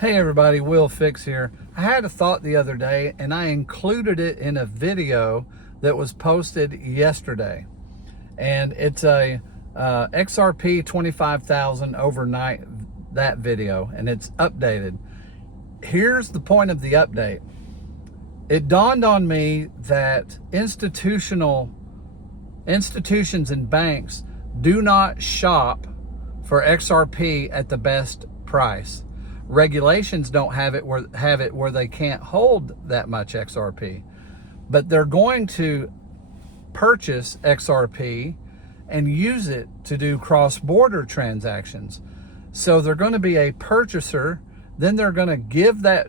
Hey everybody, Will Fix here. I had a thought the other day and I included it in a video that was posted yesterday. And it's a XRP 25,000 overnight, that video, and it's updated. Here's the point of the update. It dawned on me that institutions and banks do not shop for XRP at the best price. Regulations don't have it where they can't hold that much XRP, but they're going to purchase XRP and use it to do cross-border transactions. So they're going to be a purchaser, then they're going to give that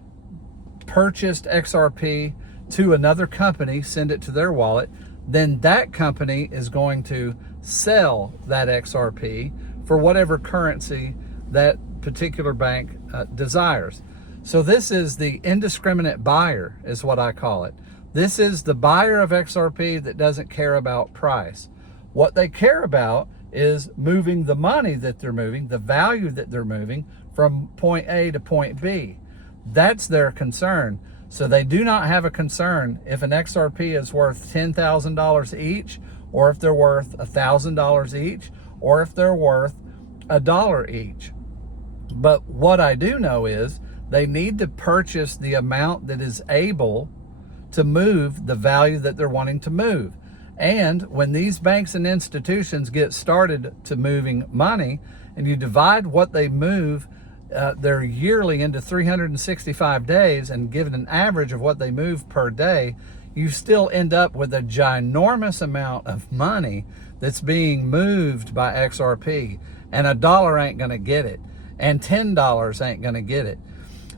purchased XRP to another company, send it to their wallet, then that company is going to sell that XRP for whatever currency that particular bank desires. So this is the indiscriminate buyer, is what I call it. This is the buyer of XRP that doesn't care about price. What they care about is moving the money that they're moving, the value that they're moving from point A to point B. That's their concern. So they do not have a concern if an XRP is worth $10,000 each, or if they're worth $1,000 each, or if they're worth $1 each. But what I do know is they need to purchase the amount that is able to move the value that they're wanting to move. And when these banks and institutions get started to moving money, and you divide what they move their yearly into 365 days and give it an average of what they move per day, you still end up with a ginormous amount of money that's being moved by XRP. And $1 ain't going to get it. And $10 ain't going to get it.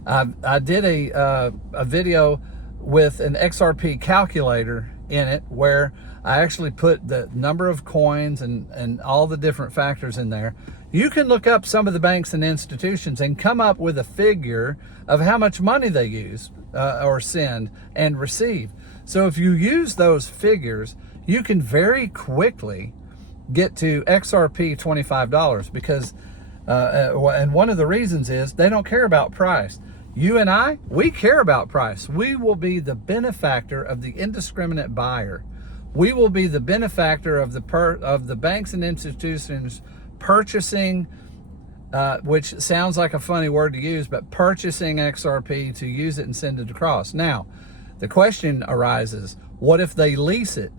I did a video with an XRP calculator in it where I actually put the number of coins and all the different factors in there. You can look up some of the banks and institutions and come up with a figure of how much money they use or send and receive. So if you use those figures, you can very quickly get to XRP $25 because and one of the reasons is they don't care about price. You and I, we care about price. We will be the benefactor of the indiscriminate buyer. We will be the benefactor of the banks and institutions purchasing, which sounds like a funny word to use, but purchasing XRP to use it and send it across. Now, the question arises, what if they lease it?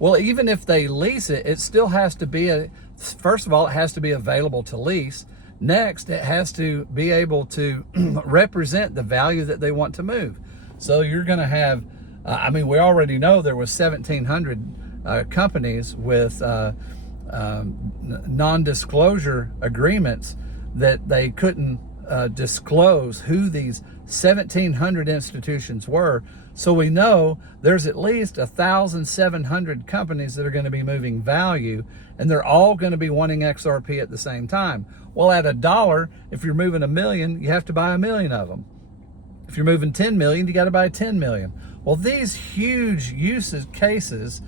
Well, even if they lease it, it still has to be first of all, it has to be available to lease. Next, it has to be able to represent the value that they want to move. So you're going to have, we already know there was 1,700 companies with non-disclosure agreements that they couldn't disclose who these 1,700 institutions were. So we know there's at least 1,700 companies that are going to be moving value, and they're all going to be wanting XRP at the same time. Well, at $1, if you're moving 1 million, you have to buy 1 million of them. If you're moving 10 million, you got to buy 10 million. Well, these huge cases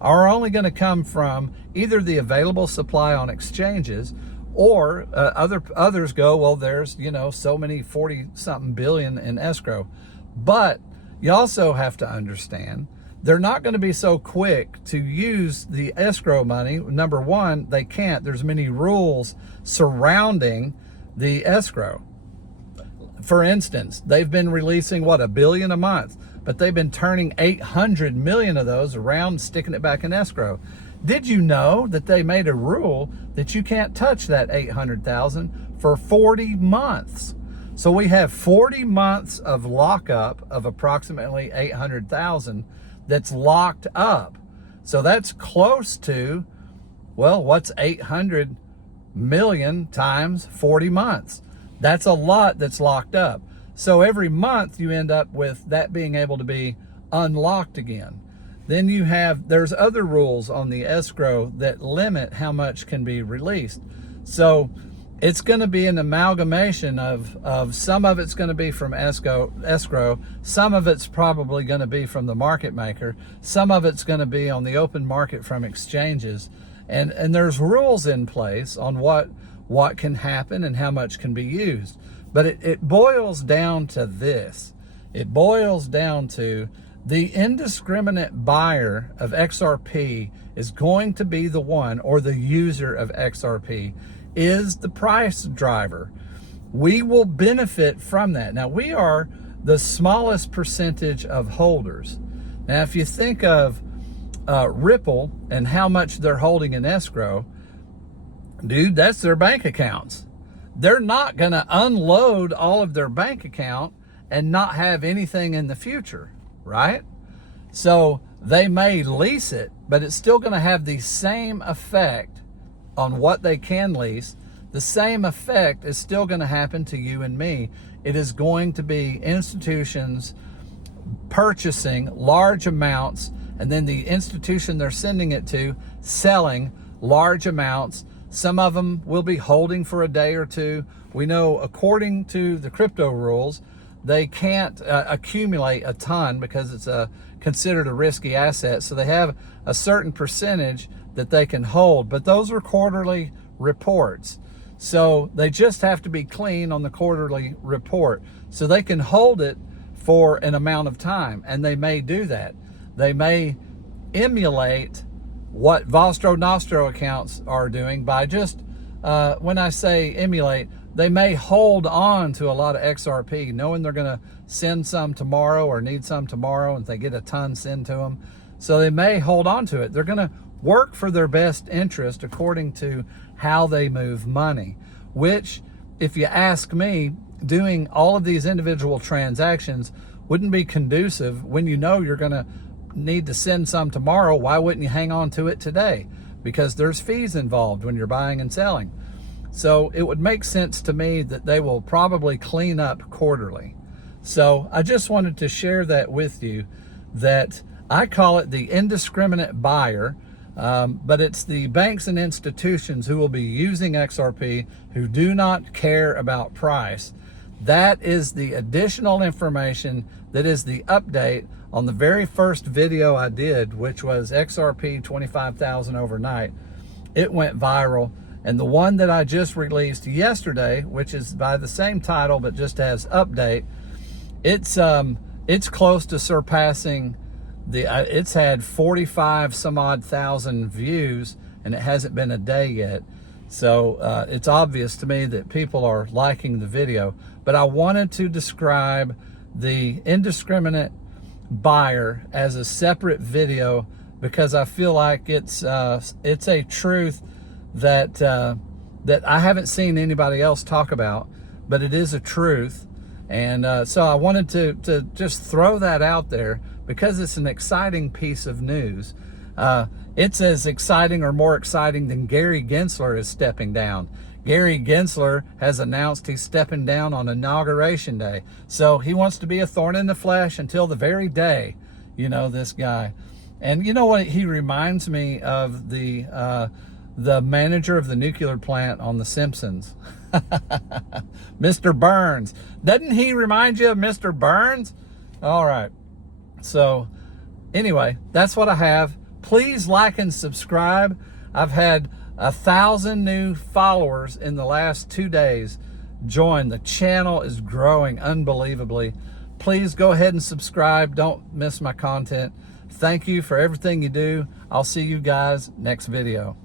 are only going to come from either the available supply on exchanges, or others go, well, there's, so many 40-something billion in escrow. But you also have to understand, they're not going to be so quick to use the escrow money. Number one, they can't. There's many rules surrounding the escrow. For instance, they've been releasing, $1 billion a month, but they've been turning 800 million of those around, sticking it back in escrow. Did you know that they made a rule that you can't touch that 800,000 for 40 months? So we have 40 months of lockup of approximately 800,000 that's locked up. So that's close to, well, what's 800 million times 40 months? That's a lot that's locked up. So every month you end up with that being able to be unlocked again. Then there's other rules on the escrow that limit how much can be released. So it's going to be an amalgamation of some of it's going to be from escrow, some of it's probably going to be from the market maker, some of it's going to be on the open market from exchanges, and there's rules in place on what can happen and how much can be used. But it boils down to this. It boils down to the indiscriminate buyer of XRP is going to be the one, or the user of XRP is the price driver. We will benefit from that. Now, we are the smallest percentage of holders. Now, if you think of Ripple and how much they're holding in escrow, dude, that's their bank accounts. They're not going to unload all of their bank account and not have anything in the future, right? So they may lease it, but it's still going to have the same effect on what they can lease. The same effect is still going to happen to you and me. It is going to be institutions purchasing large amounts, and then the institution they're sending it to selling large amounts. Some of them will be holding for a day or two. We know, according to the crypto rules, they can't accumulate a ton because it's considered a risky asset. So they have a certain percentage that they can hold, but those are quarterly reports. So they just have to be clean on the quarterly report. So they can hold it for an amount of time, and they may do that. They may emulate what Vostro Nostro accounts are doing by just, when I say emulate, they may hold on to a lot of XRP, knowing they're going to send some tomorrow or need some tomorrow, and if they get a ton, send to them. So they may hold on to it. They're going to work for their best interest according to how they move money, which, if you ask me, doing all of these individual transactions wouldn't be conducive when you know you're going to need to send some tomorrow. Why wouldn't you hang on to it today? Because there's fees involved when you're buying and selling. So it would make sense to me that they will probably clean up quarterly. So I just wanted to share that with you, that I call it the indiscriminate buyer, but it's the banks and institutions who will be using XRP who do not care about price. That is the additional information, that is the update on the very first video I did, which was XRP 25,000 overnight. It went viral. And the one that I just released yesterday, which is by the same title but just has update, it's close to surpassing it's had 45 some odd thousand views, and it hasn't been a day yet. So it's obvious to me that people are liking the video. But I wanted to describe the indiscriminate buyer as a separate video because I feel like it's a truth that that I haven't seen anybody else talk about, but it is a truth. And so I wanted to just throw that out there because it's an exciting piece of news. It's as exciting or more exciting than Gary Gensler is stepping down. Gary Gensler has announced he's stepping down on Inauguration Day. So he wants to be a thorn in the flesh until the very day, you know, this guy. And you know what? He reminds me of the manager of the nuclear plant on The Simpsons, Mr. Burns. Doesn't he remind you of Mr. Burns? All right. So anyway, that's what I have. Please like and subscribe. I've had 1,000 new followers in the last 2 days join. The channel is growing unbelievably. Please go ahead and subscribe. Don't miss my content. Thank you for everything you do. I'll see you guys next video.